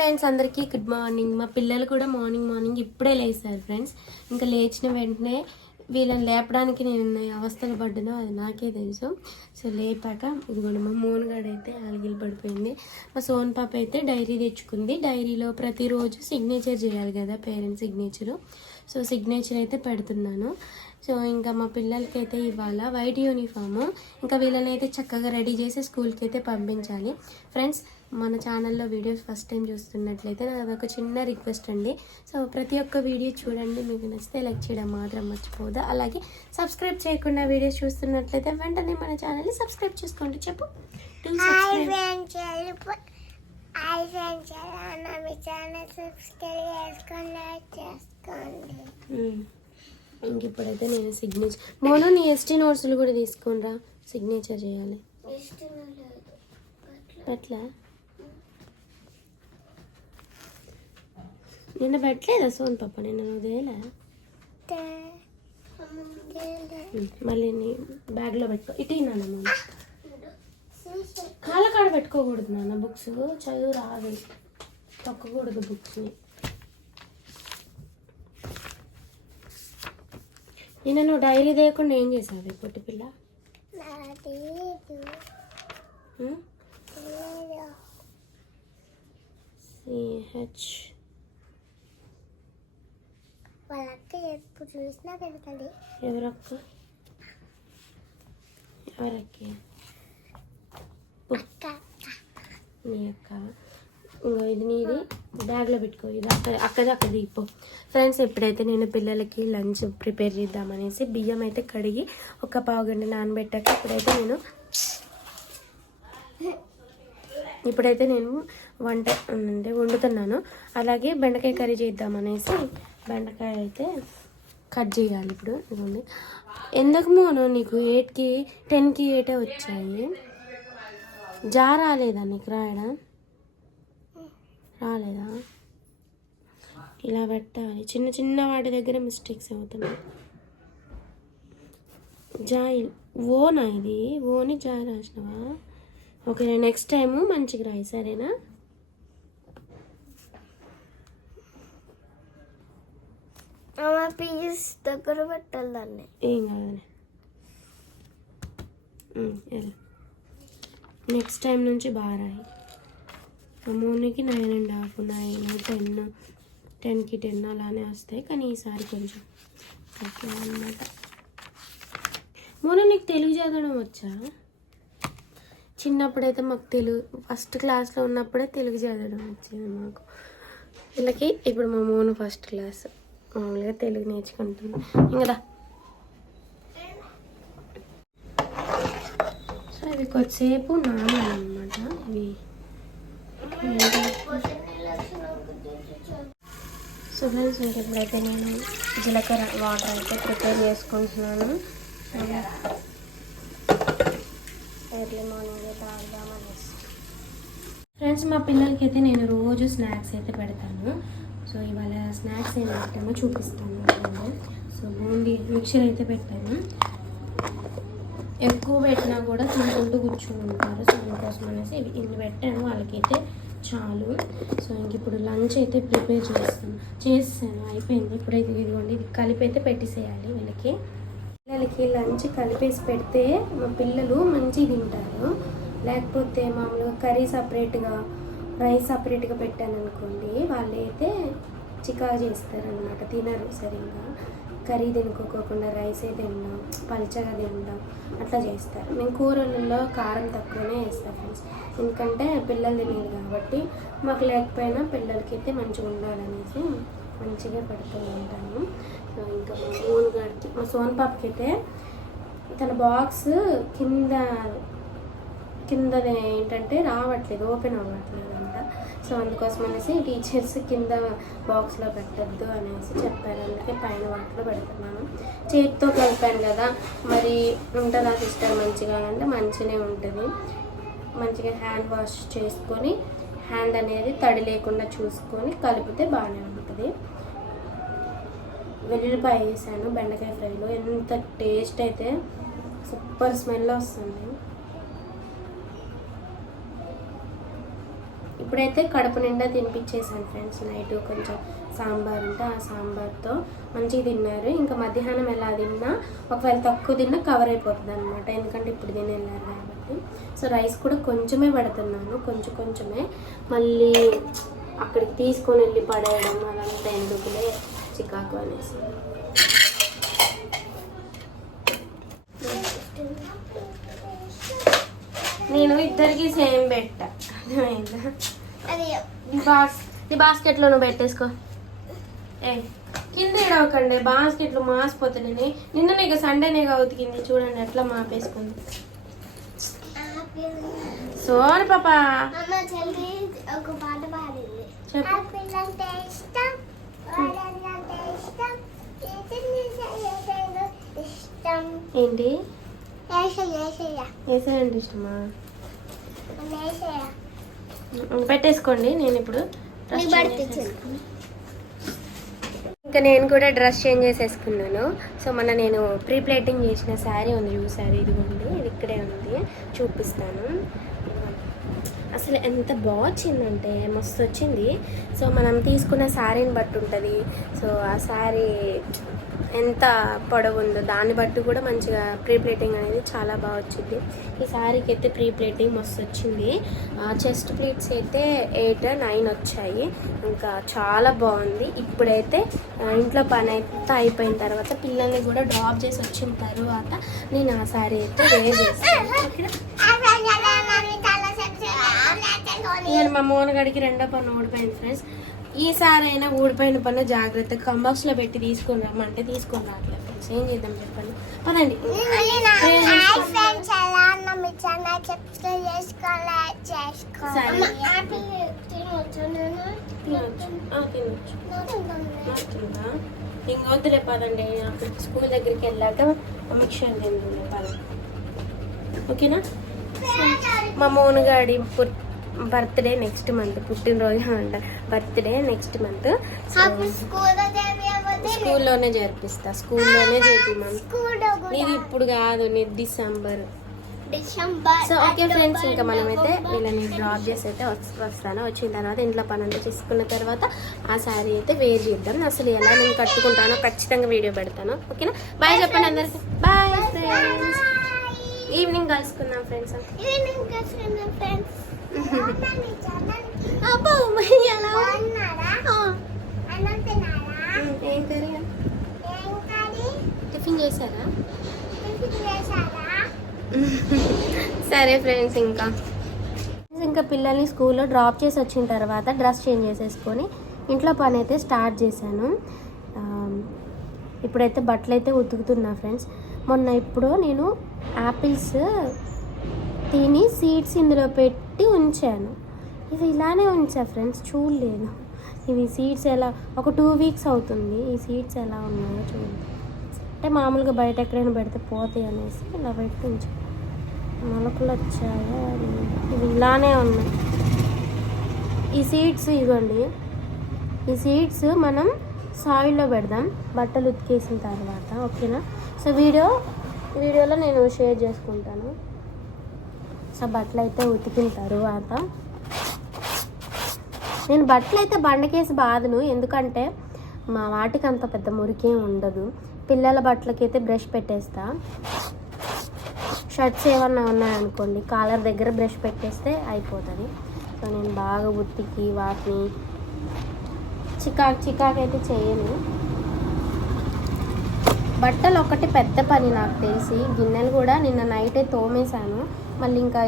Friends అందరికీ good morning మా పిల్లలు కూడా మార్నింగ్ మార్నింగ్ ఇప్పుడే లేచారు ఫ్రెండ్స్. ఇంకా లేచిన వెంటనే వీళ్ళని లేపడానికి నేను అవస్థలు పడ్డానో అది నాకే తెలుసు. సో లేపాక ఇదిగోండి మా మోనుగాడు అయితే ఆలగిలి పడిపోయింది. మా సోన్ పాప అయితే డైరీ తెచ్చుకుంది. డైరీలో ప్రతిరోజు సిగ్నేచర్ చేయాలి కదా పేరెంట్స్ సిగ్నేచరు సో సిగ్నేచర్ అయితే పెడుతున్నాను. సో ఇంకా మా పిల్లలకి అయితే ఇవాళ వైట్ యూనిఫామ్. ఇంకా వీళ్ళని అయితే చక్కగా రెడీ చేసి స్కూల్కి అయితే పంపించాలి. ఫ్రెండ్స్ మన ఛానల్లో వీడియోస్ ఫస్ట్ టైం చూస్తున్నట్లయితే నాది ఒక చిన్న రిక్వెస్ట్ అండి. సో ప్రతి ఒక్క వీడియో చూడండి. మీకు నచ్చితే లైక్ చేయడం మాత్రం మర్చిపోదా అలాగే సబ్స్క్రైబ్ చేయకుండా వీడియోస్ చూస్తున్నట్లయితే వెంటనే మన ఛానల్ని సబ్స్క్రైబ్ చేసుకోండి. చెప్పు. చేసుకోండి. ఇంక ఇప్పుడైతే నేను సిగ్నేచర్ మోనో నీ ఎస్టీ నోట్స్లు కూడా తీసుకునిరా. సిగ్నేచర్ చేయాలి. ఇష్టం ఎట్లా నిన్న పెట్టలేదా సోన్ పాప? నిన్న నువ్వు తేలే? మళ్ళీ నీ బ్యాగ్లో పెట్టుకో. ఇటు నాన్న కాళ్ళ కాడ పెట్టుకోకూడదు నాన్న బుక్స్. చదువు రాదు. తొక్కకూడదు బుక్స్ని. నిన్న నువ్వు డైరీ తీయకుండా ఏం చేసావు పొట్టి పిల్ల? సిహెచ్ వాళ్ళకి ఎప్పుడు చూసినా పెడతాడు ఎవరక్క? ఎవరక్కి? నీ అక్క. ఇది నీది. బ్యాగ్లో పెట్టుకో. ఇది అక్కడ అక్కది అక్కడ దిగిపో ఫ్రెండ్స్ ఎప్పుడైతే నేను పిల్లలకి లంచ్ ప్రిపేర్ చేద్దామనేసి బియ్యం అయితే కడిగి ఒక పావు గంట నానబెట్టాక ఇప్పుడైతే నేను ఇప్పుడైతే నేను వంట అంటే వండుతున్నాను. అలాగే బెండకాయ కర్రీ చేద్దామనేసి బెండకాయ అయితే కట్ చేయాలి ఇప్పుడు. ఇదిగోండి. ఎందుకు మోను నీకు ఎయిట్కి టెన్కి ఎయిటే వచ్చాయి? జా రాలేదా నీకు రాయడం? రాలేదా? ఇలా పెట్టాలి. చిన్న చిన్న వాటి దగ్గర మిస్టేక్స్ అవుతున్నాయి. జాయి ఓనా ఇది? ఓని జాయి రాసినవా? ఓకే నెక్స్ట్ టైము మంచిగా రాయి సరేనా? పీస్ దగ్గర పెట్టాలి దాన్ని. ఏం కాదని నెక్స్ట్ టైం నుంచి బాగా రాయి. అమౌనికి nine and half nine ten టెన్కి టెన్ అలానే వస్తాయి. కానీ ఈసారి కొంచెం తక్కువ అనమాట మొన్న నీకు తెలుగు చదవడం వచ్చా? చిన్నప్పుడైతే మాకు తెలుగు ఫస్ట్ క్లాస్లో ఉన్నప్పుడే తెలుగు చదవడం వచ్చింది మాకు. వీళ్ళకి ఇప్పుడు మా మోను ఫస్ట్ క్లాస్ మామూలుగా తెలుగు నేర్చుకుంటుంది. ఇంకా సో ఇవి కొద్దిసేపు నానాలన్నమాట ఇవి సో ఫ్రెండ్స్ మీకు ఎప్పుడైతే నేను జీలకర్ర వాటర్ అయితే ప్రిపేర్ చేసుకుంటున్నాను ఎర్లీ మార్నింగ్ తాగుదామనేసి ఫ్రెండ్స్ మా పిల్లలకి అయితే నేను రోజు స్నాక్స్ అయితే పెడతాను. సో ఇవాళ స్నాక్స్ ఏం పెట్టామో చూపిస్తాను సో బూందీ మిక్చర్ అయితే పెట్టాను. ఎక్కువ పెట్టినా కూడా తినుకుంటూ కూర్చుని ఉంటారు. సో అందుకోసం అనేసి ఇవి ఇన్ని పెట్టాను. వాళ్ళకైతే చాలు. సో ఇంక ఇప్పుడు లంచ్ అయితే ప్రిపేర్ చేస్తాను చేస్తాను అయిపోయింది. ఇప్పుడైతే ఇదిగోండి ఇది కలిపి అయితే పెట్టేసేయాలి వీళ్ళకి. పిల్లలకి లంచ్ కలిపేసి పెడితే మా పిల్లలు మంచిగా తింటారు. లేకపోతే మామూలుగా కర్రీ సపరేట్గా రైస్ సపరేట్గా పెట్టాను అనుకోండి వాళ్ళు అయితే చికాకు చేస్తారనమాట తినరు సరిగ్గా. కర్రీ తినుకోకుండా రైసే తినడం పల్చగా తినడం అట్లా చేస్తారు. మేము కూరలలో కారం తక్కువనే వేస్తాం ఫ్రెండ్స్ ఎందుకంటే పిల్లలు తినేది కాబట్టి మాకు లేకపోయినా పిల్లలకి అయితే మంచిగా ఉండాలనేసి మంచిగా పెడుతూ ఉంటాము. ఇంకా మా సోన్ గారికి మా సోన్ పాపకి అయితే తన బాక్స్ కింద కింద ఏంటంటే రావట్లేదు ఓపెన్ అవ్వట్లేదు. సో అందుకోసం అనేసి టీచర్స్ కింద బాక్స్లో పెట్టద్దు అనేసి చెప్పారు. అందుకే పైన వాటిలో పెడుతున్నాను. చేతితో కలిపాను కదా మరి ఉంటుందా సిస్టర్ మంచిగా అంటే మంచిగానే ఉంటుంది. మంచిగా హ్యాండ్ వాష్ చేసుకొని హ్యాండ్ అనేది తడి లేకుండా చూసుకొని కలిపితే బాగానే ఉంటుంది. వెల్లుల్లిపాయ వేసాను బెండకాయ ఫ్రైలో. ఎంత టేస్ట్ అయితే సూపర్ స్మెల్ వస్తుంది. ఇప్పుడైతే కడుపు నిండా తినిపించేసాను ఫ్రెండ్స్. నైట్ కొంచెం సాంబార్ ఉంటే ఆ సాంబార్తో మంచిగా తిన్నారు. ఇంకా మధ్యాహ్నం ఎలా తిన్నా ఒకవేళ తక్కువ తిన్నా కవర్ అయిపోతుంది అనమాట ఎందుకంటే ఇప్పుడు తిని వెళ్ళారు కాబట్టి. సో రైస్ కూడా కొంచెమే పెడుతున్నాను. కొంచెం కొంచెమే. మళ్ళీ అక్కడికి తీసుకొని వెళ్ళి పడేయడం అదంతా ఎందుకులే చికాకు అనేసి. నేను ఇద్దరికి సేమ్ పెట్ట. అర్థమైందా? ఈ బాస్ ఈ బాస్కెట్లో నువ్వు పెట్టేసుకో. ఏ. కింద ఇడవకండి బాస్కెట్లో మాసిపోతున్నాయి. నిన్న నీకు సండేనేగా ఉతికింది చూడండి ఎట్లా మాపేసుకుంది. సోని పాప. ఒక పాట పాడింది. ఇష్టం అంటే ఏంటి? ఇష్టమా? పెట్టేసుకోండి నేను ఇప్పుడు. ఇంకా నేను కూడా డ్రెస్ చేంజ్ చేసేసుకున్నాను. సో మొన్న నేను ప్రీ ప్లేటింగ్ చేసిన శారీ ఉంది చూసారు ఇది ఉంది ఇది ఇక్కడే ఉంది చూపిస్తాను. అసలు ఎంత బాగా వచ్చిందంటే మస్తు వచ్చింది. సో మనం తీసుకున్న శారీని బట్టి ఉంటుంది. సో ఆ శారీ ఎంత పొడవు ఉందో దాన్ని బట్టి కూడా మంచిగా ప్రీ ప్లేటింగ్ అనేది చాలా బాగా వచ్చింది. ఈ శారీకి అయితే ప్రీ ప్లేటింగ్ మస్తు వచ్చింది. చెస్ట్ ప్లీట్స్ అయితే ఎయిట్ నైన్ వచ్చాయి. ఇంకా చాలా బాగుంది. ఇప్పుడైతే ఇంట్లో పని అయితే అయిపోయిన తర్వాత పిల్లల్ని కూడా డ్రాప్ చేసి వచ్చిన తర్వాత నేను ఆ శారీ అయితే వేర్ చేస్తాను. నేను మా మోనగడికి రెండో పన్ను ఊడిపోయింది ఫ్రెండ్స్ ఈసారి అయినా ఊడిపోయిన పని జాగ్రత్త కంబాక్స్లో పెట్టి తీసుకుని రమ్మంటే తీసుకుని రావట్లేదు ఫ్రెండ్స్. ఏం చేద్దాం చెప్పండి? పదండి. సరే. వద్దులే పదండి. అప్పుడు స్కూల్ దగ్గరికి వెళ్ళాక మిక్చర్ తింటుండే పదండి. ఓకేనా? మా మోనుగాడి బర్త్డే నెక్స్ట్ మంత్ పుట్టినరోజు అంట. బర్త్డే నెక్స్ట్ మంత్ స్కూల్లోనే జరిపిస్తా. స్కూల్లోనే చేపిమను నీది ఇప్పుడు కాదు నీది డిసెంబర్ సో ఓకే ఫ్రెండ్స్ ఇంకా మనమైతే వీళ్ళని డ్రాప్ చేసి అయితే వస్- వస్తాను. వచ్చిన తర్వాత ఇంట్లో పని అంతా చేసుకున్న తర్వాత ఆ శారీ అయితే వేర్ చేద్దాం. అసలు ఎలా నేను కట్టుకుంటానో ఖచ్చితంగా వీడియో పెడతాను. ఓకేనా బాయ్ చెప్పండి అందరికి. బాయ్ ఫ్రెండ్స్ ఈవినింగ్ కలుసుకుందాం ఫ్రెండ్స్ ఈవినింగ్ కలిసిన ఫ్రెండ్స్ అబ్బో ఎలా ఏం కర్రీ టిఫిన్ చేశారా సరే ఫ్రెండ్స్ ఇంకా. ఇంకా పిల్లల్ని స్కూల్లో డ్రాప్ చేసి వచ్చిన తర్వాత డ్రెస్ చేంజ్ చేసేసుకొని ఇంట్లో పని అయితే స్టార్ట్ చేశాను. ఇప్పుడైతే బట్టలు అయితే ఉతుకుతున్నా ఫ్రెండ్స్. మొన్న ఇప్పుడు నేను యాపిల్స్ తిని సీడ్స్ ఇందులో పెట్టి ఉంచాను. ఇవి ఇలానే ఉంచా ఫ్రెండ్స్ చూడలేదు ఇవి సీడ్స్ ఎలా ఒక టూ వీక్స్ అవుతుంది. ఈ సీడ్స్ ఎలా ఉన్నాయో చూడండి అంటే మామూలుగా బయట ఎక్కడైనా పెడితే పోతాయి అనేసి ఇలా పెట్టి ఉంచాను మొలకలు వచ్చాయా? ఇవి ఇలానే ఉన్నాయి. ఈ సీడ్స్ ఇవ్వండి. ఈ సీడ్స్ మనం సాయిల్లో పెడదాం. బట్టలు ఉతికేసిన తర్వాత ఓకేనా? సో వీడియో వీడియోలో నేను షేర్ చేసుకుంటాను. సో బట్టలు అయితే ఉతికిన తర్వాత నేను బట్టలు అయితే బండకేసి బాధను ఎందుకంటే మా వాటికి అంత పెద్ద మురికేం ఉండదు. పిల్లల బట్టలకైతే బ్రష్ పెట్టేస్తా. షర్ట్స్ ఏమన్నా ఉన్నాయనుకోండి కాలర్ దగ్గర బ్రష్ పెట్టేస్తే అయిపోతుంది. సో నేను బాగా ఉతికి వాటిని చికాకు చికాకు అయితే చేయను. బట్టలు ఒకటి పెద్ద పని నాకు తెలిసి. గిన్నెలు కూడా నిన్న నైటే తోమేశాను. మళ్ళీ ఇంకా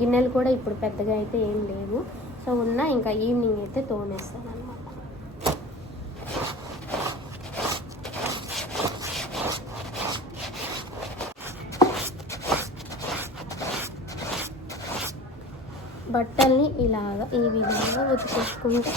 గిన్నెలు కూడా ఇప్పుడు పెద్దగా అయితే ఏం లేవు. సో ఉన్న ఇంకా ఈవినింగ్ అయితే తోమేస్తాను అనమాట బట్టల్ని ఇలాగా ఈ విధంగా ఉతికేసుకుంటే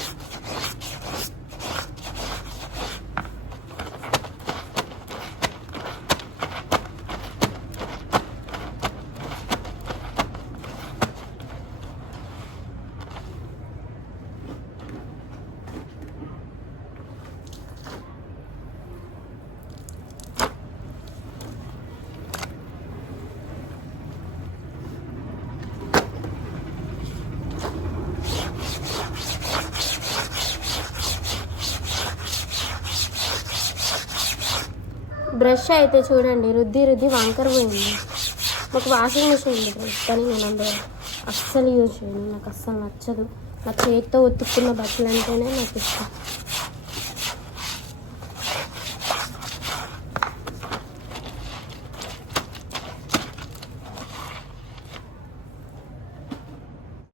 బ్రష్ అయితే చూడండి రుద్ది రుద్ది వంకర పోయింది. వాషింగ్ మిషన్ ఉంది బ్రష్ కానీ నేను అందులో అస్సలు యూజ్ చేయను. నాకు అస్సలు నచ్చదు. నా చేతితో ఉతుక్కున్న బట్టలు అంటేనే నాకు ఇష్టం.